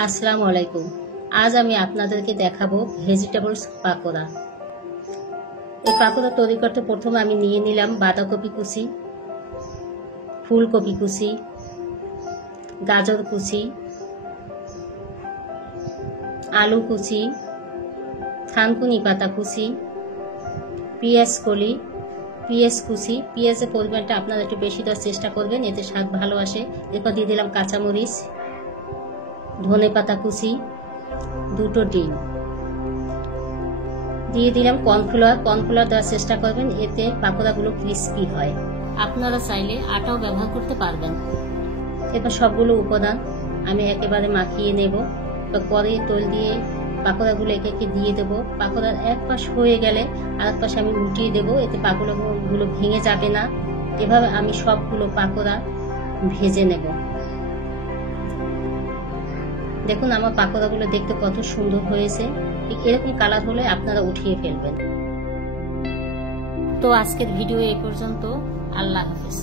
আসসালামু আলাইকুম। আজ আমি আপনাদেরকে দেখাবো ভেজিটেবলস পাকোড়া। এই পাকোড়া তৈরি করতে প্রথমে আমি নিয়ে নিলাম বাঁধাকপি কুচি, ফুলকপি কুচি, গাজর কুচি, আলু কুচি, থানকুনি পাতা কুচি, পেঁয়াজ কলি, পেঁয়াজ কুচি। পেঁয়াজের পরিমাণটা আপনারা একটু বেশি দেওয়ার চেষ্টা করবেন, এতে স্বাদ ভালো আসে। এরপর দিয়ে দিলাম কাঁচামরিচ, ধনে পাতা কুচি, দুটো ডিম দিয়ে দিলাম। কর্নফ্লাওয়ার দেওয়ার চেষ্টা করবেন, এতে পাকোড়াগুলো ক্রিস্পি হয়। আপনারা চাইলে আটাও ব্যবহার করতে পারবেন। এবার সবগুলো উপাদান আমি একেবারে মাখিয়ে নেব। কড়াইয়ে তেল দিয়ে পাকোড়াগুলো একে একে দিয়ে দেবো। পাকোড়ার এক পাশ হয়ে গেলে আর এক পাশে আমি উল্টিয়ে দেবো, এতে পাকোড়াগুলো ভেঙে যাবে না। এভাবে আমি সবগুলো পাকোড়া ভেজে নেব। দেখুন আমার পাকোড়াগুলো দেখতে কত সুন্দর হয়েছে। ঠিক এরকম কালার হলে আপনারা উঠিয়ে ফেলবেন। তো আজকের ভিডিও এই পর্যন্ত। আল্লাহ হাফেজ।